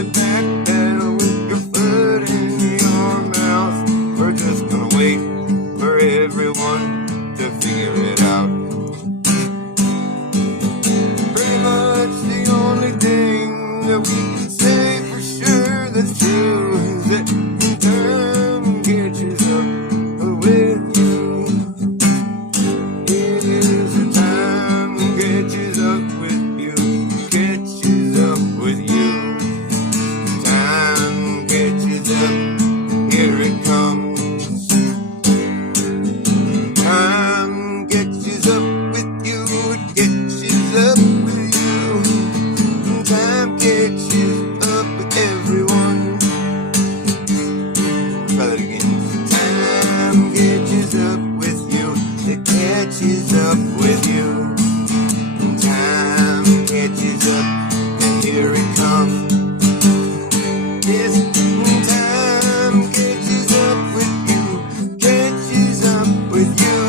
sit back there with your foot in your mouth. We're just gonna wait for everyone to figure it out. Pretty much the only thing that we can say for sure that's true is that time catches up with you. It is the time catches up with you, catches up with you. Time catches up, here it comes. Time catches up with you, it catches up with you. Time catches up with everyone. Try that again. Time catches up with you, it catches up with you. Time catches up, and here it comes. Yes, time catches up with you, catches up with you.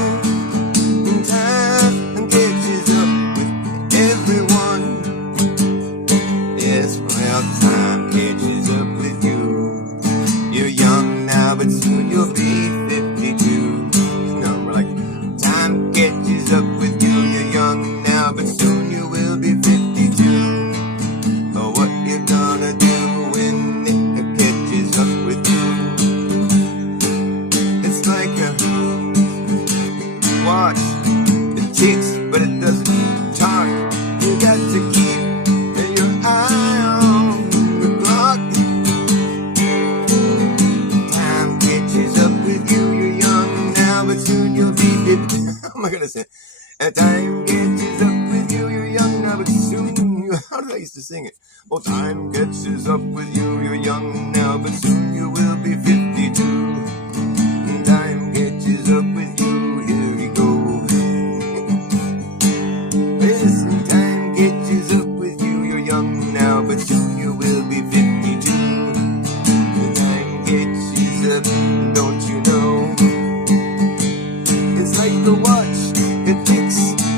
Time catches up with everyone. Yes, well, time catches up with you. You're young now, but soon you'll be 52. You know, we're like, time catches up with you. You're young now, but soon you will be 52. Oh, what you gonna do when it catches up with you? It's like a watch. It ticks, but it doesn't talk. You got to keep your eye on the clock. Time catches up with you. You're young now, but soon you'll be 50. How am I gonna say? Time catches up with you. You're young now, but soon you. How did I used to sing it? Well, time catches up with you. You're young now, but soon you will be 52. Time catches up with you. Here we go. Listen, time catches up with you. You're young now, but soon you will be 52. Time catches up, don't you know? It's like the watch. It ticks,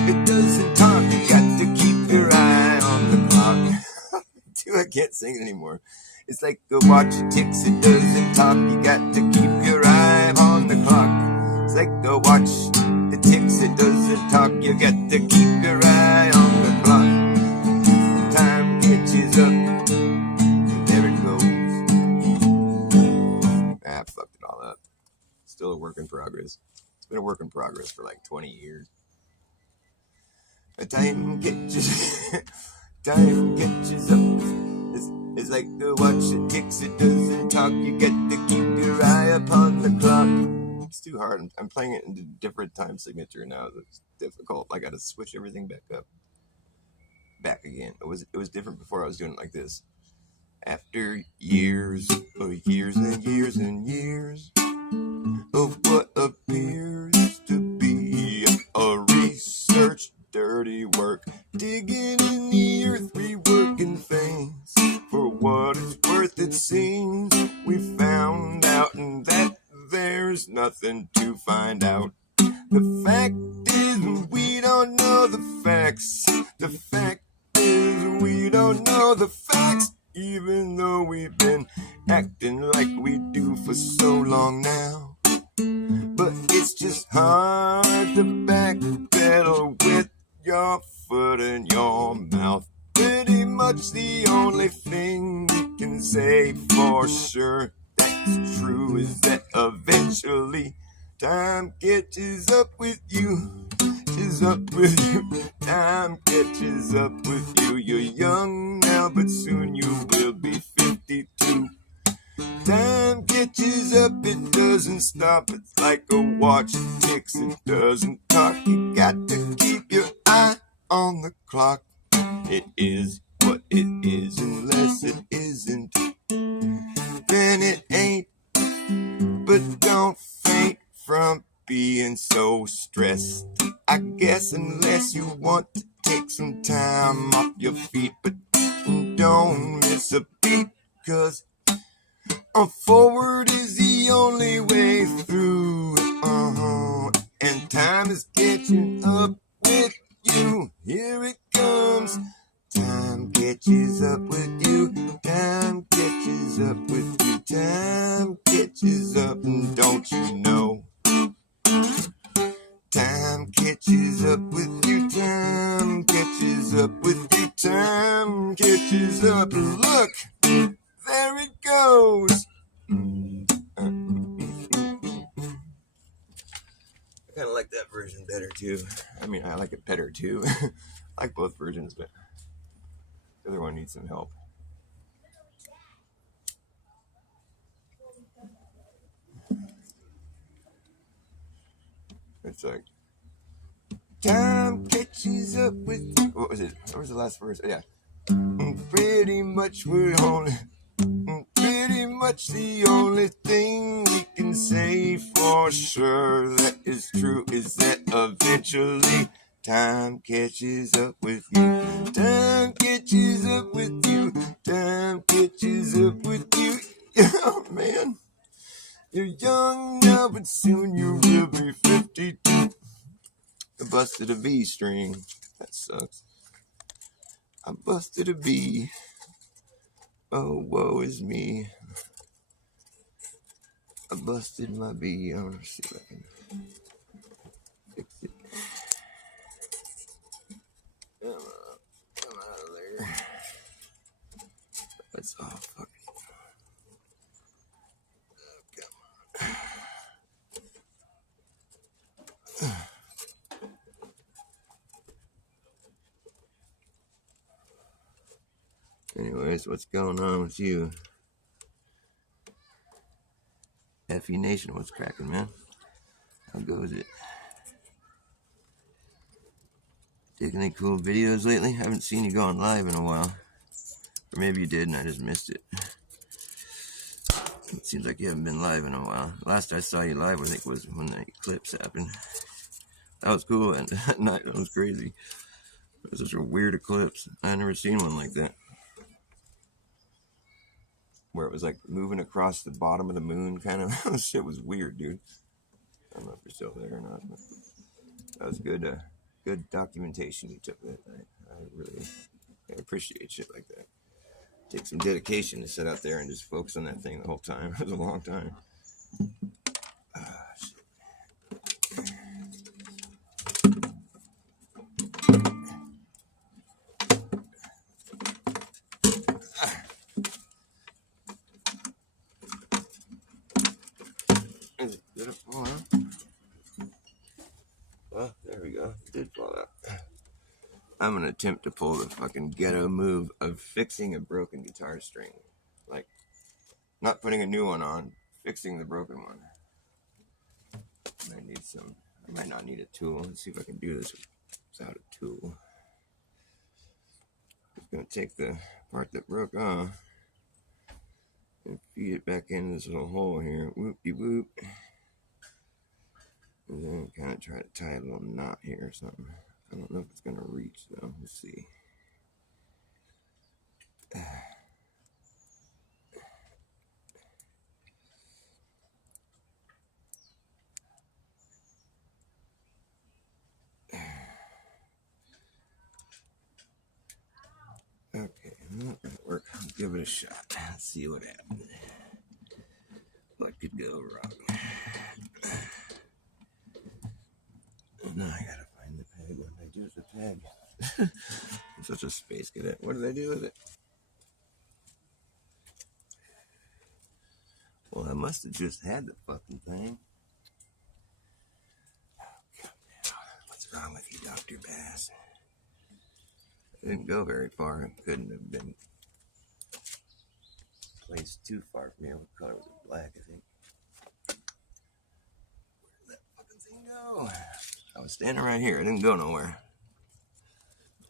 it doesn't talk. You got to keep your eye on the clock. Dude, I can't sing it anymore. It's like the watch. It ticks, it doesn't talk. You got to keep your eye on the clock. It's like the watch. It ticks, it doesn't talk. You got to keep your eye on the clock. Time catches up, and there it goes. I fucked it all up. Still a work in progress. It's been a work in progress for like 20 years. But time catches time catches up. It's like the watch, it ticks, it doesn't talk. You get to keep your eye upon the clock. It's too hard. I'm playing it in a different time signature now. It's difficult. I gotta switch everything back up. Back again. It was different before. I was doing it like this. After years and years and years of what appears to be a research dirty work, digging in the earth, reworking things. For what it's worth, it seems we found out that there's nothing to find out. The fact is we don't know the facts. The fact is we don't know the facts, even though we've been acting like we do for so long now. But it's just hard to backpedal with your foot in your mouth. Pretty much the only thing we can say for sure that's true is that eventually time catches up with you. Catches up with you. Time catches up with you. You're young now, but soon you will be 52. Time catches up, it doesn't stop. It's like a watch, it ticks, it doesn't talk. You got to keep your eye on the clock. It is what it is, unless it isn't, then it ain't. But don't faint from being so stressed, I guess, unless you want to take some time off your feet. But don't miss a beat, 'cause forward is the only way through. And time is catching up with you. Here it comes. Time catches up with you. Time too. I mean, I like it better too. I like both versions, but the other one needs some help. It's like, time catches up with you. What was it? What was the last verse? Oh, yeah. Pretty much we're only, pretty much the only thing we can say for sure that is true is that eventually time catches up with you. Time catches up with you. Time catches up with you. Oh, man. You're young now, but soon you will be 52. I busted a B string. That sucks. I busted a B. Oh, woe is me. I busted my B. I want to see if I can fix it. Come out of there. That's all fucking. Come on. Anyways, what's going on with you? FE Nation, what's cracking, man? How goes it? Taking any cool videos lately? Haven't seen you going live in a while. Or maybe you did and I just missed it. It seems like you haven't been live in a while. Last I saw you live, I think, was when the eclipse happened. That was cool, and that night that was crazy. It was such a weird eclipse. I've never seen one like that. Where it was like moving across the bottom of the moon, kind of. Shit was weird, dude. I don't know if you're still there or not, but that was good. Good documentation you took that night. I appreciate shit like that. Take some dedication to sit out there and just focus on that thing the whole time. It was a long time. Shit. Did it fall out? Well, there we go. It did fall out. I'm gonna attempt to pull the fucking ghetto move of fixing a broken guitar string. Like, not putting a new one on, fixing the broken one. I might not need a tool. Let's see if I can do this without a tool. Just gonna take the part that broke off and feed it back into this little hole here. Whoop-de-whoop. And then kind of try to tie a little knot here or something. I don't know if it's going to reach, though. Let's see. Okay, that might work. I'll give it a shot. Let's see what happens. What could go wrong? Now I gotta find the peg. What did I do with the peg? I'm such a space cadet. What did I do with it? Well, I must have just had the fucking thing. Oh, God, what's wrong with you, Dr. Bass? I didn't go very far. It couldn't have been placed too far from here. What color was it? Black, I think. Where did that fucking thing go? I was standing right here. I didn't go nowhere.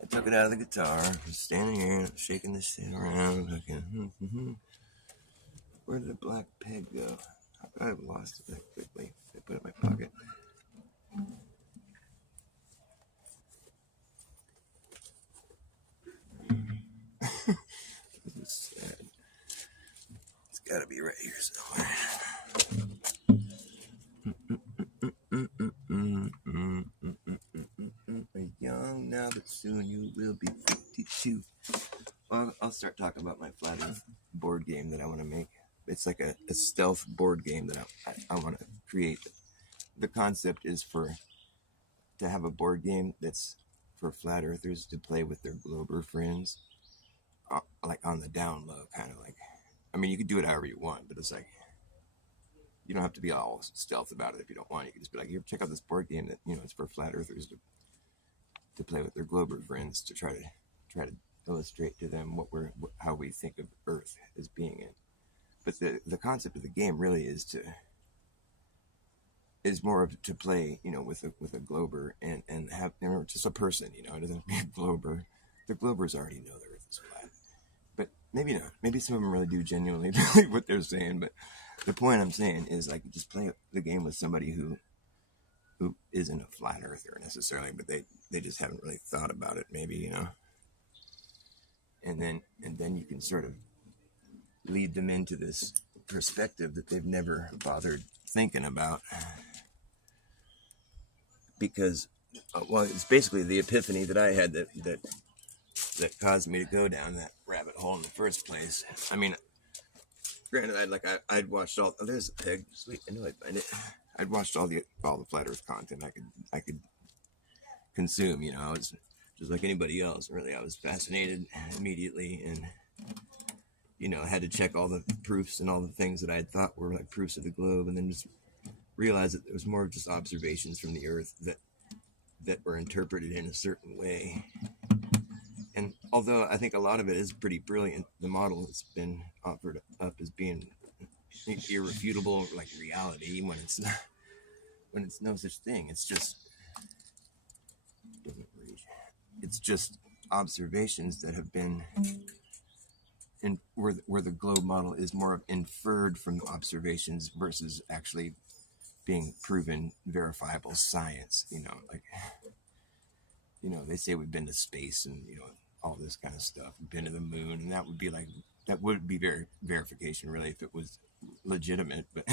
I took it out of the guitar. I was standing here, shaking this shit around. Where did the black peg go? I've lost it that quickly. I put it in my pocket. This is sad. It's gotta be right here somewhere. Young now, but soon you will be 52. Well, I'll start talking about my flat earth board game that I want to make. It's like a stealth board game that I want to create. The concept is to have a board game that's for flat earthers to play with their Glober friends, like on the down low, kind of like. I mean, you could do it however you want, but it's like You don't have to be all stealth about it if you don't want. You can just be like, here, check out this board game that, you know, it's for flat earthers to play with their Glober friends to try to illustrate to them how we think of Earth as being it. But the concept of the game really is more of to play, you know, with a Glober and have, you know, just a person, you know, it doesn't be a Glober. The Globers already know the Earth is flat, but maybe not. Maybe some of them really do genuinely believe what they're saying. But the point I'm saying is, like, just play the game with somebody who isn't a flat earther necessarily, but they just haven't really thought about it, maybe, you know. And then you can sort of lead them into this perspective that they've never bothered thinking about. Because, well, it's basically the epiphany that I had that caused me to go down that rabbit hole in the first place. I mean, granted, I'd watched all. Oh, there's a pig. Sweet, I knew I'd find it. I'd watched all the flat Earth content I could consume. You know, I was just like anybody else. Really, I was fascinated immediately, and you know, I had to check all the proofs and all the things that I had thought were like proofs of the globe, and then just realized that it was more of just observations from the Earth that were interpreted in a certain way. And although I think a lot of it is pretty brilliant, the model that's been offered up as being irrefutable, like reality, when it's no such thing. It's just observations that have been where the globe model is more of inferred from observations versus actually being proven verifiable science. You know, like, you know, they say we've been to space and, you know, all this kind of stuff. We've been to the moon, and that would be verification, really, if it was legitimate. But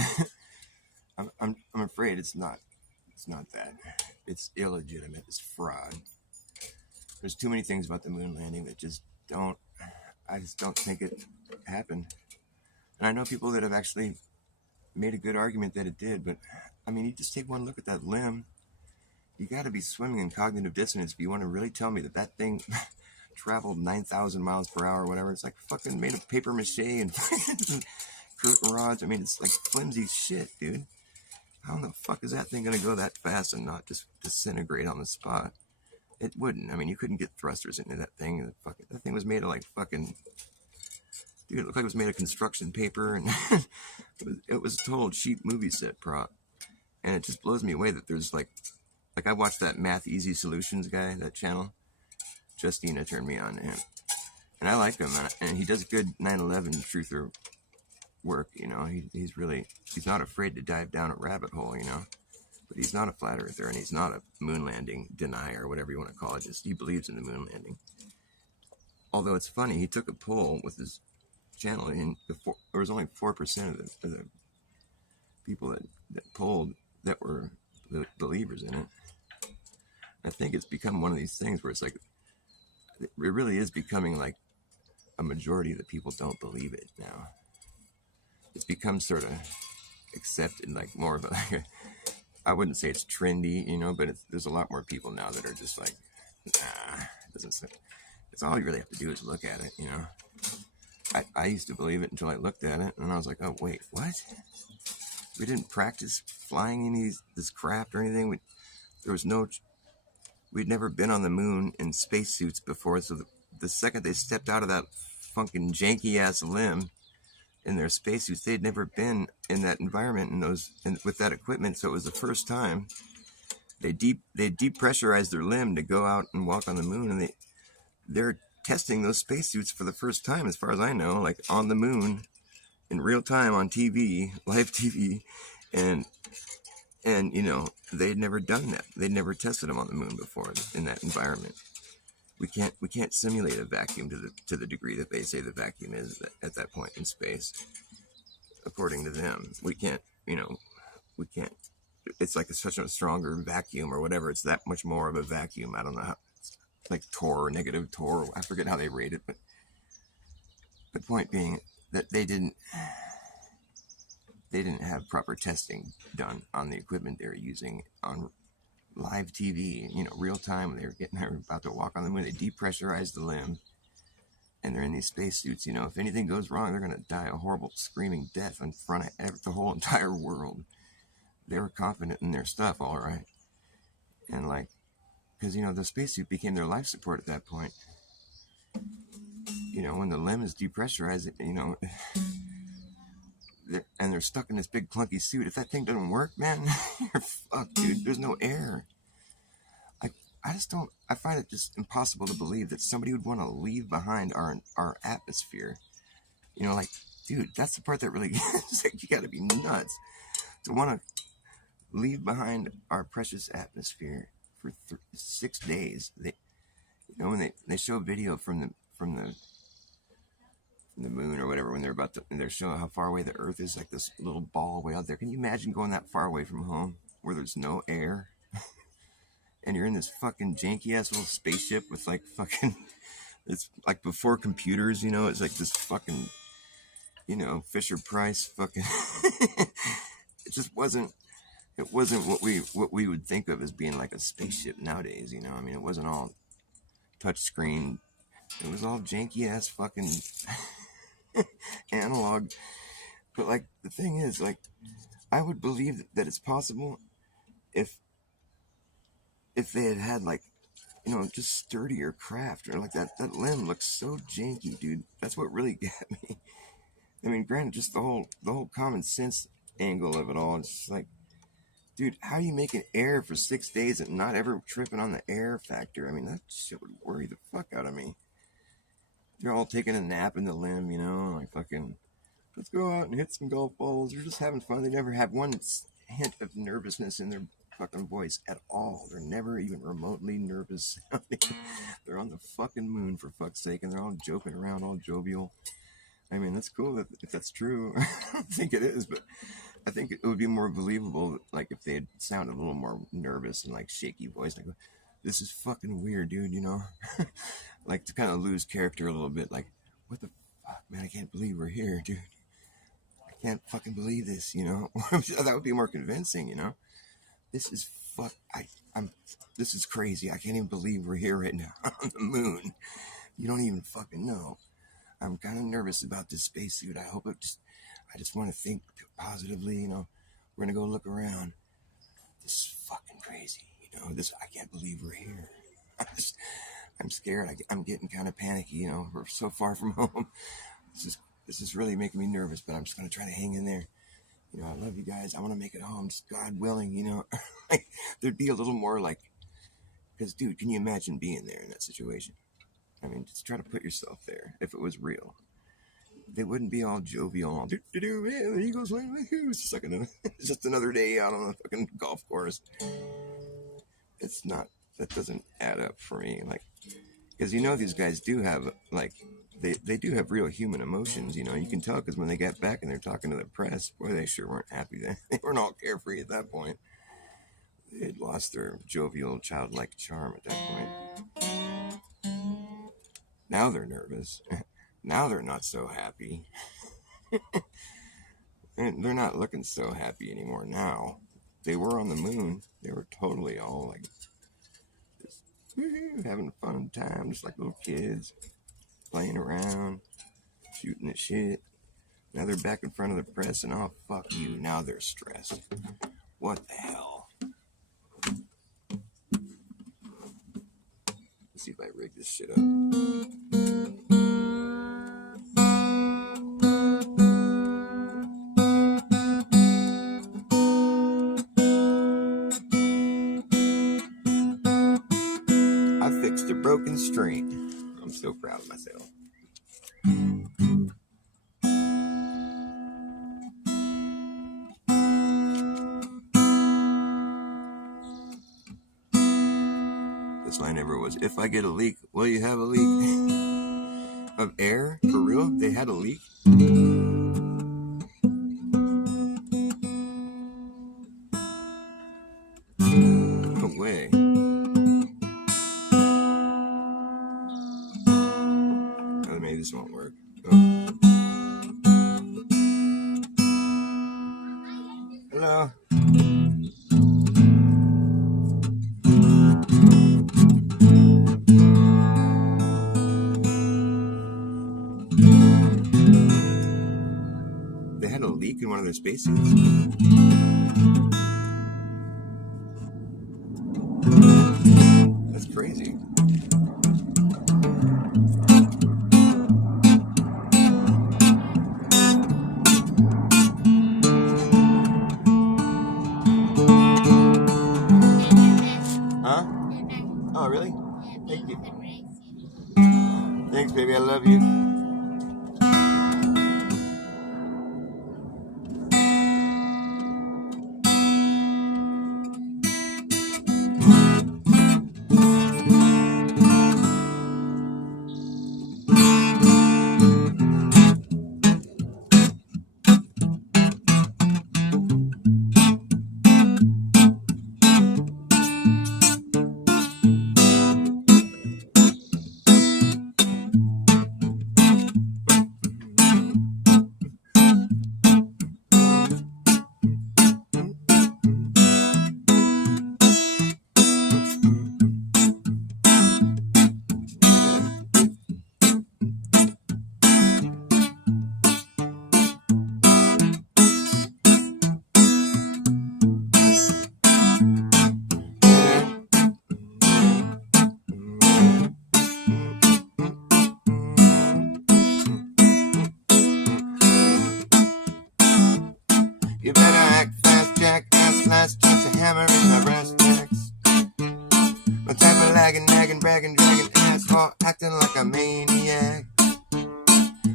I'm afraid it's not. It's not that. It's illegitimate. It's fraud. There's too many things about the moon landing that just don't. I just don't think it happened. And I know people that have actually made a good argument that it did, but I mean, you just take one look at that limb. You got to be swimming in cognitive dissonance if you want to really tell me that thing traveled 9,000 miles per hour or whatever. It's like fucking made of paper mache and curtain rods. I mean, it's like flimsy shit, dude. How the fuck is that thing going to go that fast and not just disintegrate on the spot? It wouldn't. I mean, you couldn't get thrusters into that thing. That thing was made of like fucking... Dude, it looked like it was made of construction paper, and it was total cheap movie set prop. And it just blows me away that there's like I watched that Math Easy Solutions guy, that channel. Justina turned me on to him. And I like him, and he does good 9/11 truther work, you know. He's not afraid to dive down a rabbit hole, you know. But he's not a flat earther, and he's not a moon landing denier, or whatever you want to call it. Just he believes in the moon landing. Although it's funny, he took a poll with his channel, and there was only 4% of the people that polled that were the believers in it. I think it's become one of these things where it's like, it really is becoming like a majority of the people don't believe it now. It's become sort of accepted, like more of I wouldn't say it's trendy, you know, but there's a lot more people now that are just like, nah, it doesn't say. It's all you really have to do is look at it, you know. I used to believe it until I looked at it, and I was like, oh, wait, what? We didn't practice flying any this craft or anything. We'd never been on the moon in spacesuits before, so the second they stepped out of that fucking janky-ass limb in their spacesuits, they'd never been in that environment with that equipment, so it was the first time. They depressurized their limb to go out and walk on the moon, and they're testing those spacesuits for the first time, as far as I know, like on the moon in real time on TV, live TV, and you know, they'd never done that. They'd never tested them on the moon before in that environment. We can't simulate a vacuum to the degree that they say the vacuum is at that point in space. According to them, we can't. It's like such a stronger vacuum or whatever. It's that much more of a vacuum. I don't know how. Like Tor or negative Tor. I forget how they rate it, but the point being that they didn't have proper testing done on the equipment they were using on live TV, you know, real time. They were about to walk on the moon. They depressurized the limb, and they're in these spacesuits. You know, if anything goes wrong, they're gonna die a horrible screaming death in front of the whole entire world. They were confident in their stuff, all right, and like, because you know the spacesuit became their life support at that point. You know, when the limb is depressurized, you know, they're stuck in this big clunky suit. If that thing doesn't work, man, you're fucked, dude. There's no air. I just don't. I find it just impossible to believe that somebody would want to leave behind our atmosphere. You know, like, dude, that's the part that really gets like, you got to be nuts to want to leave behind our precious atmosphere for 6 days. They, you know, when they show a video from the moon or whatever, when they're showing how far away the Earth is, like this little ball way out there. Can you imagine going that far away from home where there's no air? And you're in this fucking janky ass little spaceship with like fucking, it's like before computers, you know, it's like this fucking, you know, Fisher Price fucking, it wasn't what we would think of as being like a spaceship nowadays, you know. I mean, it wasn't all touch screen. It was all janky ass fucking analog. But like, the thing is, like, I would believe that it's possible if they had like, you know, just sturdier craft, or like that limb looks so janky, dude. That's what really got me. I mean, granted, just the whole common sense angle of it all. It's just like, dude, how are you making air for 6 days and not ever tripping on the air factor? I mean, that shit would worry the fuck out of me. They're all taking a nap in the limb, you know, like fucking, let's go out and hit some golf balls. They're just having fun. They never have one hint of nervousness in their fucking voice at all. They're never even remotely nervous sounding. They're on the fucking moon, for fuck's sake, and they're all joking around, all jovial. I mean, that's cool if that's true. I don't think it is, but I think it would be more believable, like, if they had sounded a little more nervous and like shaky voice, like, this is fucking weird, dude, you know. Like, to kind of lose character a little bit, like, what the fuck, man, I can't believe we're here, dude. I can't fucking believe this, you know. That would be more convincing, you know. This is this is crazy. I can't even believe we're here right now on the moon. You don't even fucking know. I'm kind of nervous about this spacesuit. I just want to think positively, you know. We're going to go look around. This is fucking crazy, you know. I can't believe we're here. I'm scared. I'm getting kind of panicky, you know. We're so far from home. This is really making me nervous, but I'm just going to try to hang in there. You know, I love you guys. I want to make it home, just God willing, you know. Like, there'd be a little more like, because, dude, can you imagine being there in that situation? I mean, just try to put yourself there if it was real. They wouldn't be all jovial, all the Eagles win. It's just another day out on the fucking golf course. It's not, that doesn't add up for me. Like, because, you know, these guys do have, like, they do have real human emotions, you know. You can tell because when they got back and they're talking to the press, boy, they sure weren't happy then. They weren't all carefree at that point. They had lost their jovial, childlike charm at that point. Now they're nervous. Now they're not so happy. And they're not looking so happy anymore now. They were on the moon. They were totally all like, just having a fun time, just like little kids. Playing around, shooting at shit. Now they're back in front of the press and, oh, fuck you. Now they're stressed. What the hell? Let's see if I rig this shit up. I fixed a broken string. I'm so proud of myself. This line ever was, if I get a leak, will you have a leak? Of air? For real? They had a leak? No way. Maybe this won't work. Oh. Hello. had a leak in one of their spacesuits. That's crazy. Huh? Oh, really? Thank you. Thanks, baby. I love you. You better act fast, jackass, last chance to hammer in my brass tacks. No time for lagging, nagging, bragging, dragging ass, or acting like a maniac.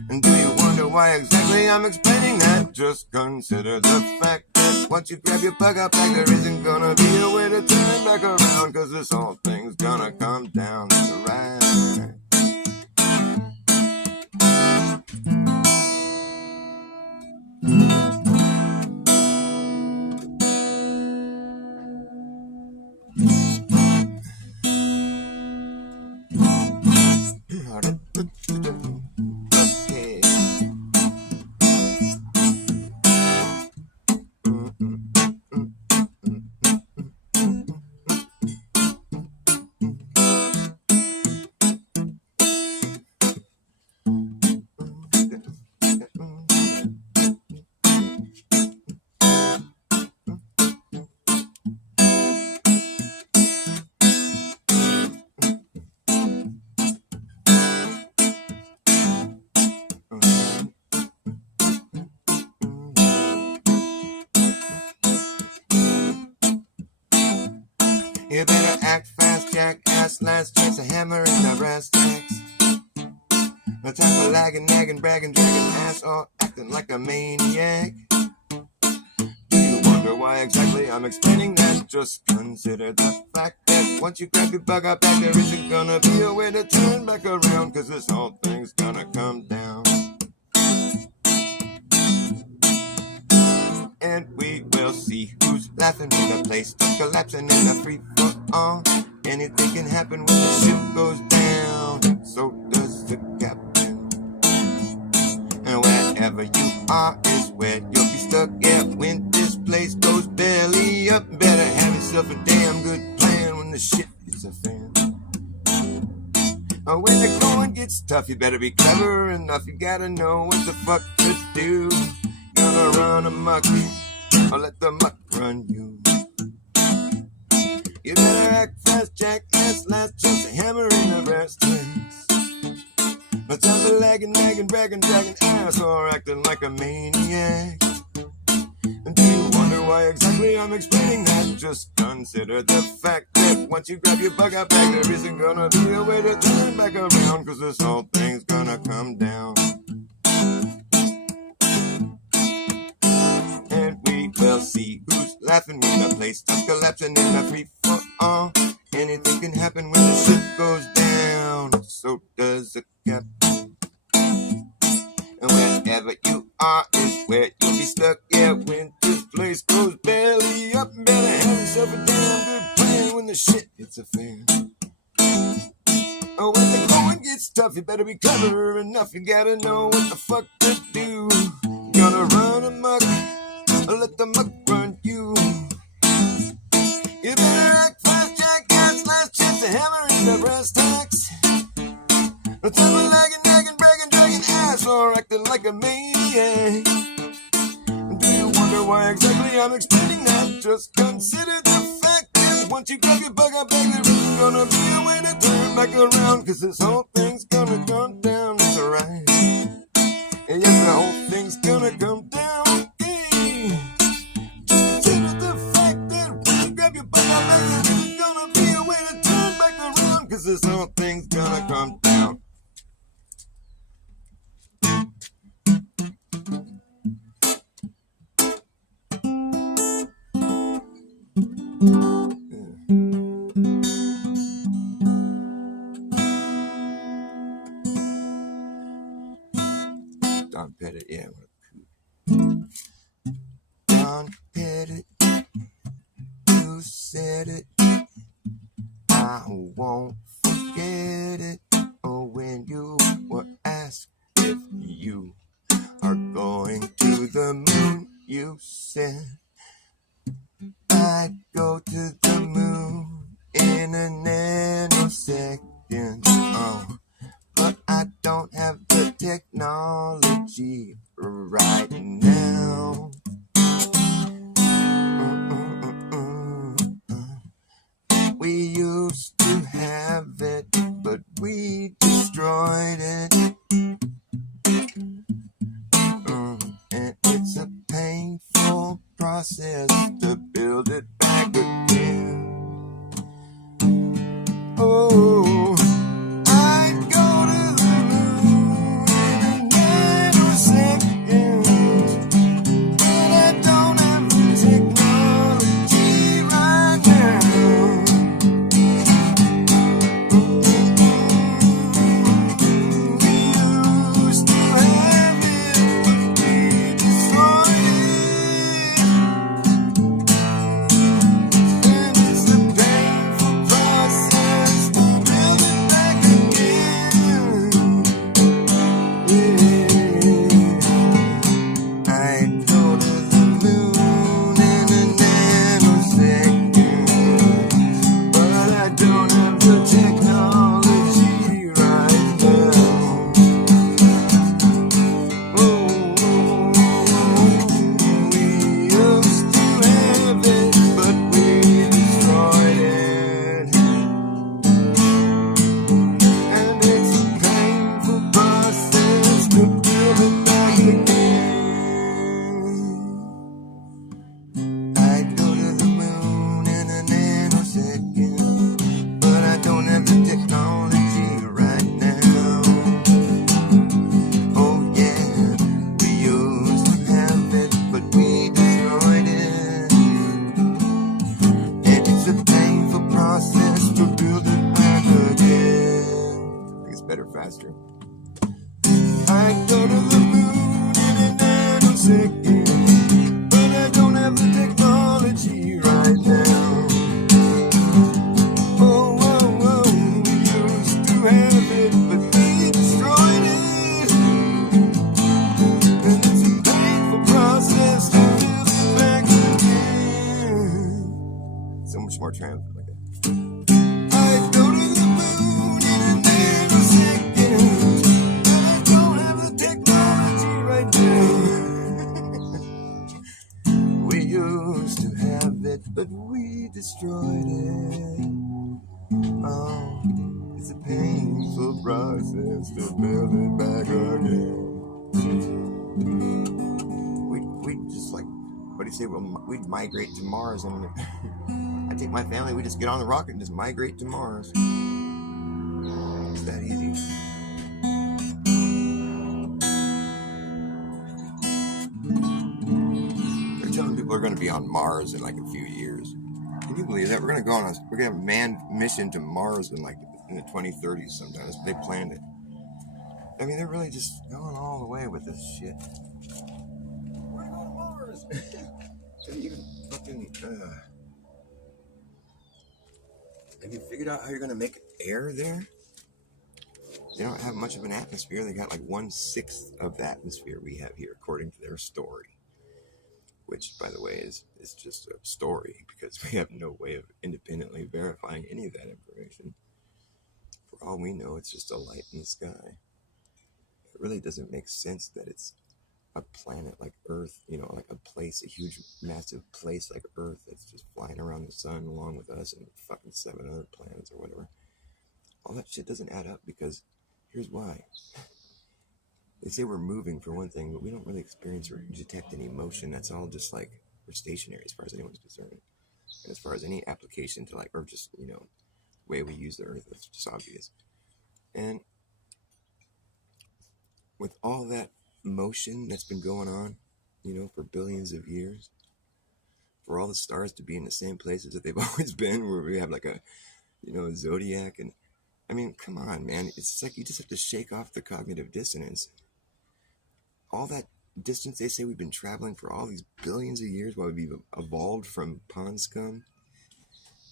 And do you wonder why exactly I'm explaining that? Just consider the fact that once you grab your bug out back, there isn't gonna be a way to turn back around, cause this whole thing's gonna come down to right. Okay. You better act fast, jackass, last chance to hammer in the brass tacks. No time for lagging, nagging, bragging, dragging ass, or acting like a maniac. Do you wonder why exactly I'm explaining that? Just consider the fact that once you grab your bug out back, there isn't gonna be a way to turn back around, cause this whole thing's gonna come down. And we will see who's laughing when the place starts collapsing in a free for all. Anything can happen when the ship goes down. So does the captain. And wherever you are is where you'll be stuck. Yeah, when this place goes belly up, better have yourself a damn good plan when the shit hits a fan. When the going gets tough, you better be clever enough. You gotta know what the fuck to do. Gonna run amok, or let the muck run you. You better act fast, jackass, last chance to hammer in the brass tacks. No time for lagging, nagging, bragging, dragging ass, or acting like a maniac. And do you wonder why exactly I'm explaining that? Just consider the fact that once you grab your bug out back, there isn't gonna be a way to turn back around, cause this whole thing's gonna come down. We'll see who's laughing when the place starts collapsing in a free for all. Anything can happen when the ship goes down. So does the captain. And wherever you are is where you'll be stuck. Yeah, when this place goes belly up, better have yourself a damn good plan when the shit hits a fan. Oh, when the going gets tough, you better be clever enough. You gotta know what the fuck to do. Gonna run amok, let the muck run you. You better act fast, jackass, last chance to hammer in the brass tacks. No time for lagging, nagging, bragging, dragging ass, or acting like a maniac. exactly I'm explaining that. Just consider the fact that once you grab your bug out back, there isn't gonna be a way to turn back around. Cause this whole thing's gonna come down, it's alright. And yes, the whole thing's gonna come down, okay. Just consider the fact that when you grab your bug out back, there isn't gonna be a way to turn back around. Cause this whole thing's gonna come down. Don Pettit, yeah. Don Pettit, you said it. I won't forget it. Oh, when you were asked if you are going to the moon, you said I'd go to the moon in a nanosecond. Oh, but I don't have the technology right now. We used to have it, but we destroyed it. And it's a painful process to build it back again. Oh, I'd go to the moon in a nanosecond, but I don't have the technology right now. We used to have it, but we destroyed it. And it's a painful process to build it back again. Yeah. I'd go to the moon in a nanosecond, but I don't have the technology right now. Oh, we used to have it, but we destroyed it. And it's a painful process to build it back again. I'd go to the moon in a nanosecond, but I don't have the technology right now. Oh yeah, we used to have it, but we destroyed it. And it's a painful process to build it back again. I think it's better faster. I'd go to the moon in a nanosecond, but I don't have the technology right now. Oh, we used to have it, but we destroyed it. And it's a painful process to build it back again. So much more triumphant like that. I'd go to the moon in a nanosecond, but I don't have the technology right now. We used to have it, but we destroyed it. Oh, it's a painful process to build it back again. We just like, what do you say? We'd migrate to Mars, and I take my family, we just get on the rocket and just migrate to Mars. It's that easy. They're telling people we're going to be on Mars in like a few years. Can you believe that? We're going to have a manned mission to Mars in the 2030s sometimes. They planned it. I mean, they're really just going all the way with this shit. We're going to go to Mars. Have you figured out how you're going to make air there? They don't have much of an atmosphere. They got like 1/6 of the atmosphere we have here, according to their story. Which, by the way, is just a story, because we have no way of independently verifying any of that information. For all we know, it's just a light in the sky. It really doesn't make sense that it's a planet like Earth, you know, like a place, a huge, massive place like Earth that's just flying around the sun along with us and fucking 7 other planets or whatever. All that shit doesn't add up because here's why. They say we're moving for one thing, but we don't really experience or detect any motion. That's all just like we're stationary as far as anyone's concerned. And as far as any application to like, or just, you know, way we use the Earth, it's just obvious. And with all that motion that's been going on, you know, for billions of years, for all the stars to be in the same places that they've always been, where we have like a, you know, a zodiac. And I mean, come on, man. It's like you just have to shake off the cognitive dissonance. All that distance they say we've been traveling for all these billions of years while we've evolved from pond scum,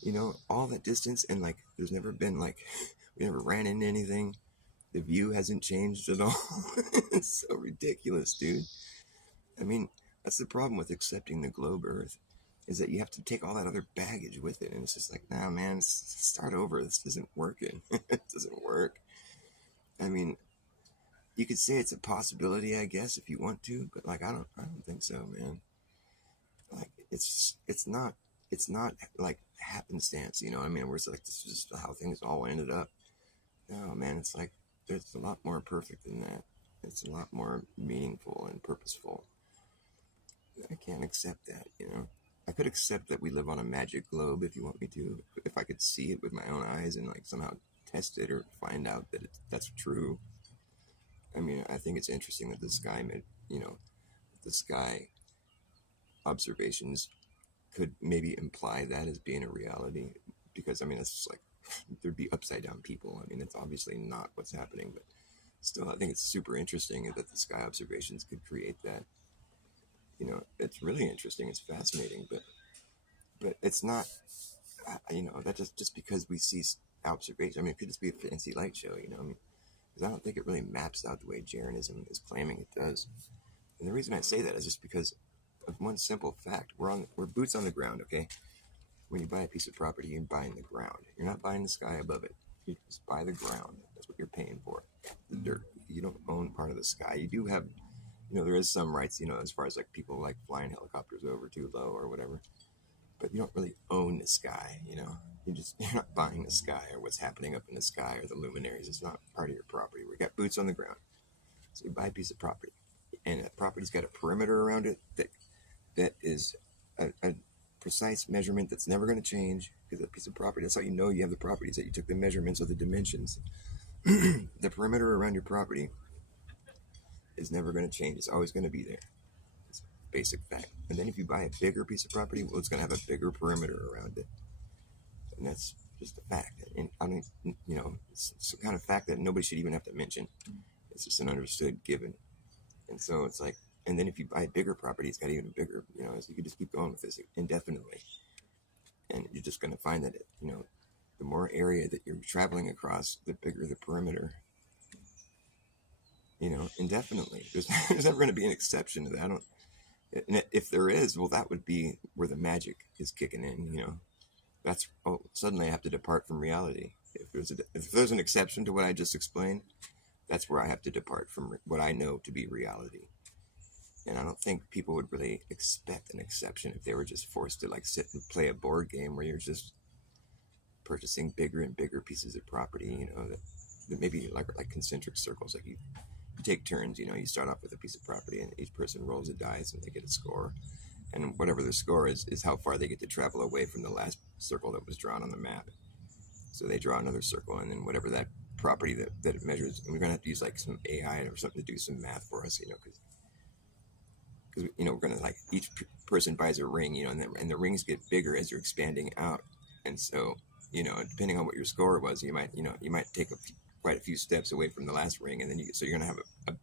you know, all that distance, and like there's never been like, we never ran into anything. The view hasn't changed at all. It's so ridiculous, dude. I mean, that's the problem with accepting the globe Earth, is that you have to take all that other baggage with it. And it's just like, nah, man, start over. This isn't working. It doesn't work. I mean, you could say it's a possibility, I guess, if you want to, but like, I don't think so, man. Like, it's not like happenstance, you know what I mean? Where it's like, this is just how things all ended up. No, man, it's like, there's a lot more perfect than that. It's a lot more meaningful and purposeful. I can't accept that, you know? I could accept that we live on a magic globe if you want me to, if I could see it with my own eyes and like somehow test it or find out that that's true. I mean, I think it's interesting that the sky the sky observations could maybe imply that as being a reality, because I mean, it's just like, there'd be upside down people. I mean, it's obviously not what's happening, but still, I think it's super interesting that the sky observations could create that. You know, it's really interesting. It's fascinating, but it's not. You know, that just because we see observation. I mean, it could just be a fancy light show. You know, I mean, because I don't think it really maps out the way Jeranism is claiming it does. And the reason I say that is just because of one simple fact: we're boots on the ground. Okay, when you buy a piece of property, you're buying the ground. You're not buying the sky above it. You just buy the ground. That's what you're paying for. The dirt. You don't own part of the sky. You do have, you know, there is some rights, you know, as far as like people like flying helicopters over too low or whatever. But you don't really own the sky, you know. You're not buying the sky or what's happening up in the sky or the luminaries. It's not part of your property. We got boots on the ground. So you buy a piece of property, and that property's got a perimeter around it that is a precise measurement that's never going to change, because that piece of property, that's how you know you have the property, is that you took the measurements of the dimensions. The perimeter around your property is never going to change. It's always going to be there. It's a basic fact. And then if you buy a bigger piece of property, well, it's going to have a bigger perimeter around it. And that's just a fact. And I mean, you know, it's some kind of fact that nobody should even have to mention. It's just an understood given. And so it's like, and then if you buy a bigger property, it's got even bigger, you know, so you can just keep going with this indefinitely. And you're just going to find that, you know, the more area that you're traveling across, the bigger the perimeter, you know, indefinitely. There's never going to be an exception to that. And if there is, well, that would be where the magic is kicking in, you know. That's, oh, suddenly I have to depart from reality. If there's an exception to what I just explained, that's where I have to depart from what I know to be reality. And I don't think people would really expect an exception if they were just forced to like sit and play a board game where you're just purchasing bigger and bigger pieces of property, you know, that maybe like concentric circles. Like you take turns, you know, you start off with a piece of property and each person rolls a dice and they get a score. And whatever their score is how far they get to travel away from the last circle that was drawn on the map. So they draw another circle, and then whatever that property that it measures, and we're going to have to use like some AI or something to do some math for us, you know, because you know, we're going to like each person buys a ring, you know, and the rings get bigger as you're expanding out. And so, you know, depending on what your score was, you might take quite a few steps away from the last ring, and then you're going to have a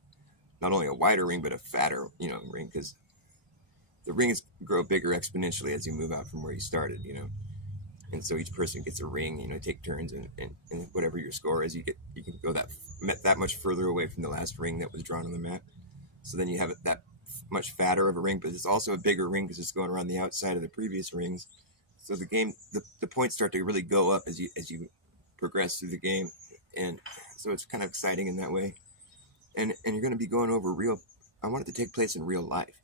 not only a wider ring but a fatter, you know, ring, because the rings grow bigger exponentially as you move out from where you started, you know. And so each person gets a ring, you know, take turns, and whatever your score is, you can go that much further away from the last ring that was drawn on the map. So then you have that much fatter of a ring, but it's also a bigger ring because it's going around the outside of the previous rings. So the game, the points start to really go up as you progress through the game, and so it's kind of exciting in that way. And you're going to be going over real I want it to take place in real life,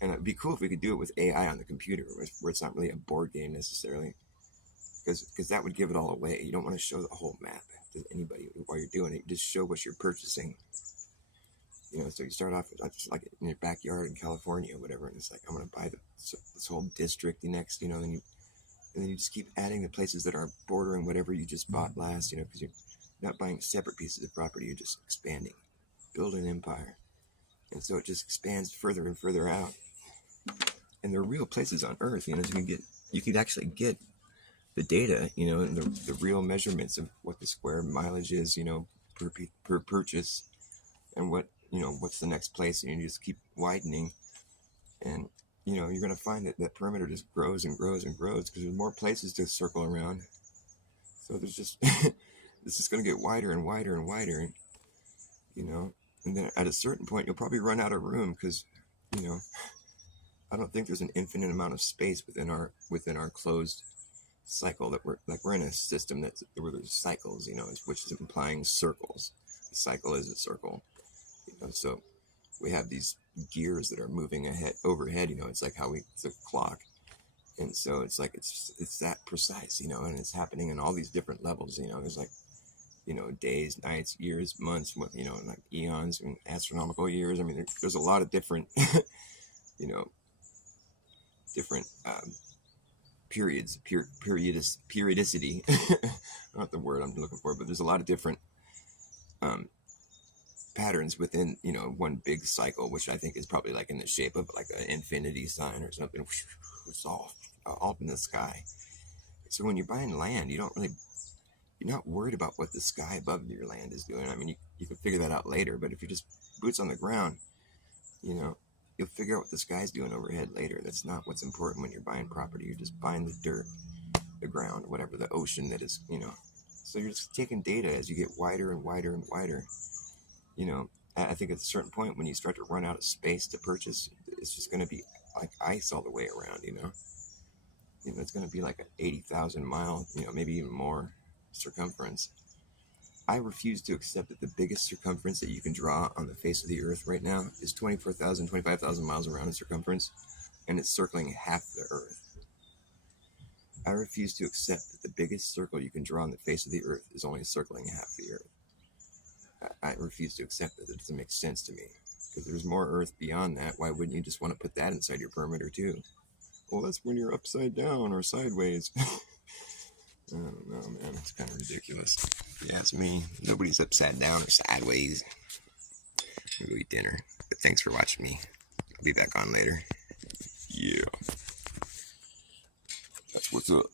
And it'd be cool if we could do it with AI on the computer, where it's not really a board game necessarily, because that would give it all away. You don't want to show the whole map to anybody while you're doing it. You just show what you're purchasing. So you start off just like in your backyard in California or whatever, and it's like, I'm going to buy this whole district next, and then you just keep adding the places that are bordering whatever you just bought last, because you're not buying separate pieces of property, you're just expanding, building an empire. And so it just expands further and further out. And there are real places on Earth, so you could actually get the data, and the real measurements of what the square mileage is, per purchase, and what's the next place, and you just keep widening, and you're going to find that perimeter just grows and grows and grows because there's more places to circle around. So there's just this is going to get wider and wider and wider, and then at a certain point you'll probably run out of room because I don't think there's an infinite amount of space within our closed cycle that we're in a system where there's cycles, which is implying circles. The cycle is a circle, so we have these gears that are moving overhead, it's like it's a clock. And so it's like, it's that precise, and it's happening in all these different levels, there's like, days, nights, years, months, like eons and astronomical years. I mean, there's a lot of different, different periods, periodicity, not the word I'm looking for, but there's a lot of different patterns within, one big cycle, which I think is probably like in the shape of like an infinity sign or something. It's all up in the sky. So when you're buying land, you're not worried about what the sky above your land is doing. I mean, you can figure that out later, but if you're just boots on the ground, you'll figure out what the sky's doing overhead later. That's not what's important when you're buying property. You're just buying the dirt, the ground, whatever, the ocean that is, So you're just taking data as you get wider and wider and wider. I think at a certain point when you start to run out of space to purchase, it's just going to be like ice all the way around, It's going to be like an 80,000 mile, maybe even more circumference. I refuse to accept that the biggest circumference that you can draw on the face of the Earth right now is 24,000, 25,000 miles around in circumference, and it's circling half the Earth. I refuse to accept that the biggest circle you can draw on the face of the Earth is only circling half the Earth. I refuse to accept that. It doesn't make sense to me. Because there's more Earth beyond that. Why wouldn't you just want to put that inside your perimeter too? Well, that's when you're upside down or sideways. I don't know, man. It's kind of ridiculous. If you ask me, nobody's upside down or sideways. I'm gonna go eat dinner. But thanks for watching me. I'll be back on later. Yeah. That's what's up.